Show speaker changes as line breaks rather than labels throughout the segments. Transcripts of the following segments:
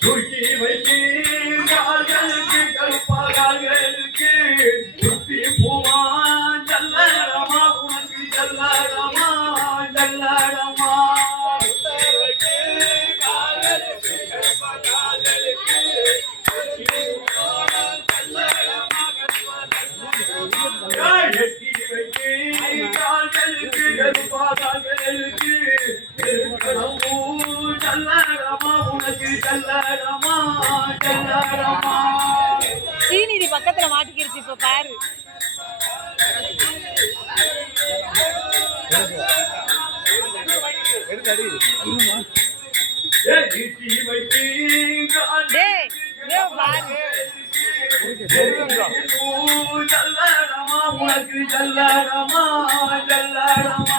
தூக்கி வைத்து கால்களுக்கு கருப்பாகால்களுக்கு சுத்தி பூமா ஜல்லடமா உனக்கு ஜல்லடமா ஜல்லடமா
ஸ்ரீநிதி பக்கத்துல மாட்டிக்கிருச்சு இப்ப பாரு.
ஜல்லடமா உனக்கு ஜல்லடமா ஜல்லடமா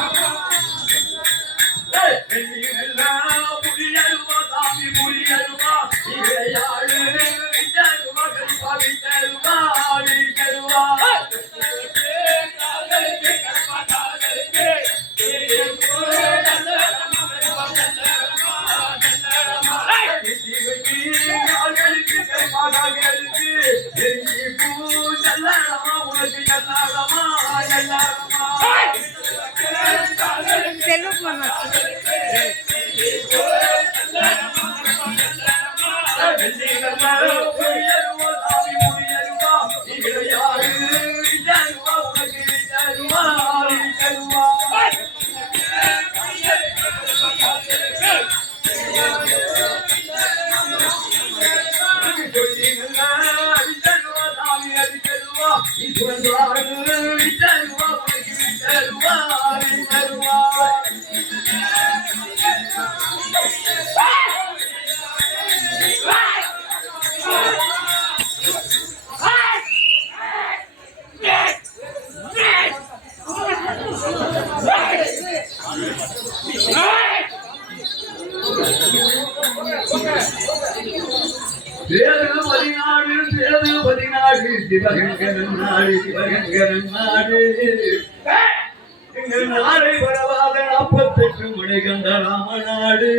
செல்வகுமார் மாஸ்டர்
சேது பதினாடு சேது பதினாடு சிவகங்கரன் நாடு சிவகங்கரன் நாடு எங்கள் நாளை வரவாத நாற்பத்தெட்டு மணி கண்ட ராமநாடு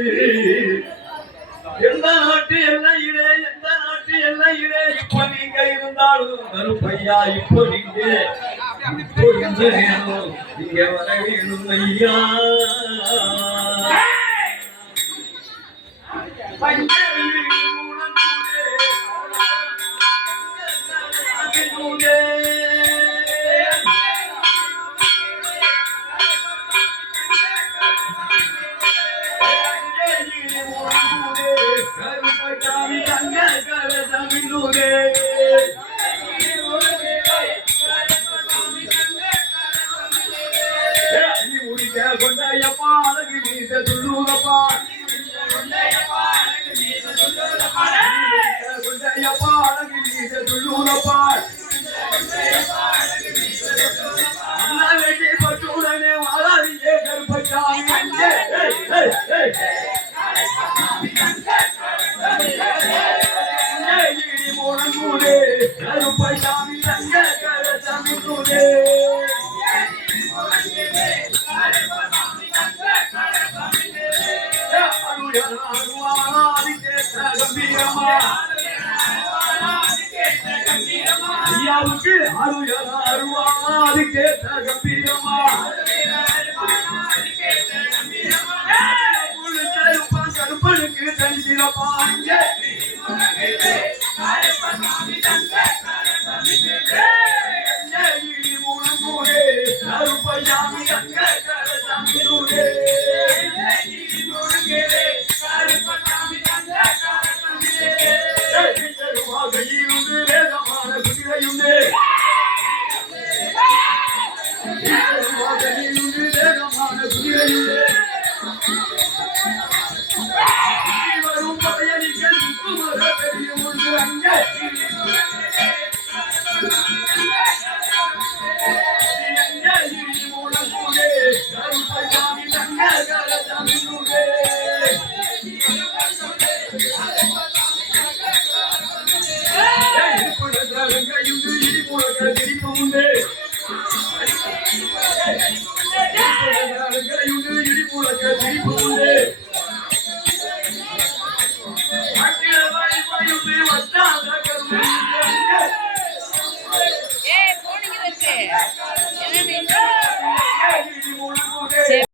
எந்த நாட்டு எல்லையிலே எந்த நாட்டு எல்லையிலே இப்ப நீங்க இருந்தாலும் கருப்பையா இப்ப நீங்க இப்போ நீங்க வர வேணும் ஐயா மீத துள்ளுவப்பா வெட்டி பட்டுடனே வாழாதீங்க கருப்பச்சாமி ஏய், ஏய், ஏய், ஏய். ஏய், முழங்கூடே கருப்பச்சாமி தங்க கரசாமி கூடே ஐயாவுக்கு அருள் அருவாது கேட்ட கம்பீரமா இடிப்பு இடிப்பு இடிப்பு உண்டு